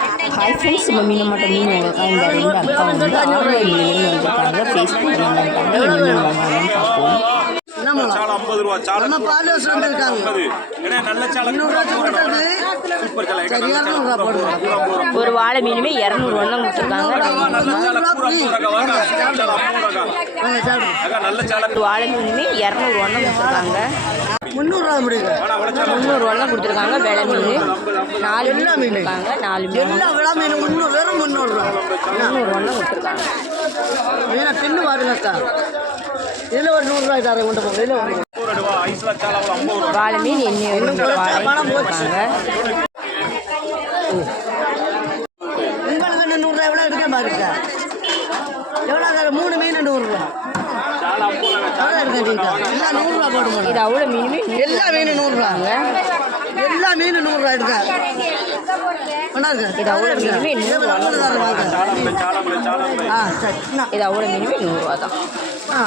Hi friends நம்ம மீன் மட்டும் மீன் வாங்கக்கா இந்த ரெண்டு அக்கா வந்து ஆன்லைன் மீன் வந்திருக்காங்க ஃபேஸ்புக் வந்திருக்காங்க என்ன மீன் வாங்கலாம்னு பார்ப்போம். ஒரு வாழை மீனுமே இரநூறுவா கொடுத்துருக்காங்க. வாங்க வாங்க வாழை மீனுமே இரநூறுவா கொடுத்துருக்காங்க. முந்நூறுரூவா முந்நூறுவா தான் கொடுத்துருக்காங்க வெலை மீன் நாலு மீன் எல்லா மீன். கொடுத்துருக்காங்க நாலு மீன். எல்லா விழா மீன் முந்நூறு வெறும் முந்நூறுரூவா முந்நூறுவா தான் கொடுத்துருக்காங்க. மீனை தின்னு பாருங்கக்கா இதில் ஒரு நூறுரூவா தரேன் கொண்டு போங்க. இதில் ஒரு வாழை மீன் எண்ணெய் வாழை பணம் போச்சு. கொடுத்துருக்காங்க. உங்களுக்கு என்ன நூறுரூவா எவ்வளோ எடுக்க பாருங்க எவ்வளோ தர மூணு மீன் நூறுரூவா சாலை எல்லாம் நூறுரூவா போடுங்க. இது அவ்வளோ மீனுமே எல்லா மீனும் நூறுரூவாங்க எல்லா மீனும் நூறுரூவா கொண்டாங்க இது அவ்வளோ மீனுமே ஆ சரி. இது அவ்வளோ மீனுமே நூறுரூவா தான். ஆ.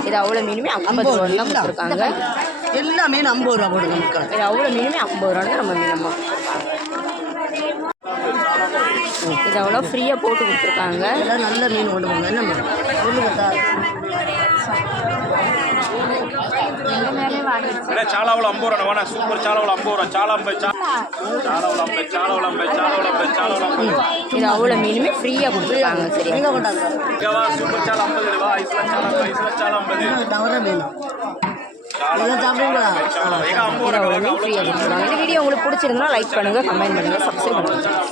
இது அவ்வளோ மீனுமே ஐம்பது ரூபா தான் கொடுத்துருக்காங்க. எல்லா மீனும் ஐம்பது ரூபா போடுங்க இது அவ்வளோ மீனுமே ஐம்பது ரூபா தான் நம்ம மீனம்மா இது அவ்வளோ ஃப்ரீயாக போட்டு கொடுத்துருக்காங்க எல்லாம் நல்ல மீன் கொண்டு போங்க என்ன மீன் சொல்லுங்க சார் ஏன்னா சாலை அவ்வளோ ஐம்பது ரூபா வேணா சூப்பர் சாலை அவ்வளோ ஐம்பது ரூபா சாலை ஐம்பது சாலை சாலை அவ்வளோ ஐம்பது சாலை அவ்வளோ ஐம்பது சாலை அவ்வளோ ஐம்பது சாலை அவ்வளோ ஐம்பது இது அவ்வளோ மீனுமே ஃப்ரீயாக கொடுத்துருக்காங்க சரியா எங்கே கொண்டாங்க சூப்பர் மீன். சாப்பிடுங்களா? ஃப்ரீயாக கொடுத்துருக்காங்க. இந்த வீடியோ உங்களுக்கு பிடிச்சிருந்தா லைக் பண்ணுங்கள் கமெண்ட் பண்ணுங்கள் சப்ஸ்கிரைப் பண்ணுங்கள்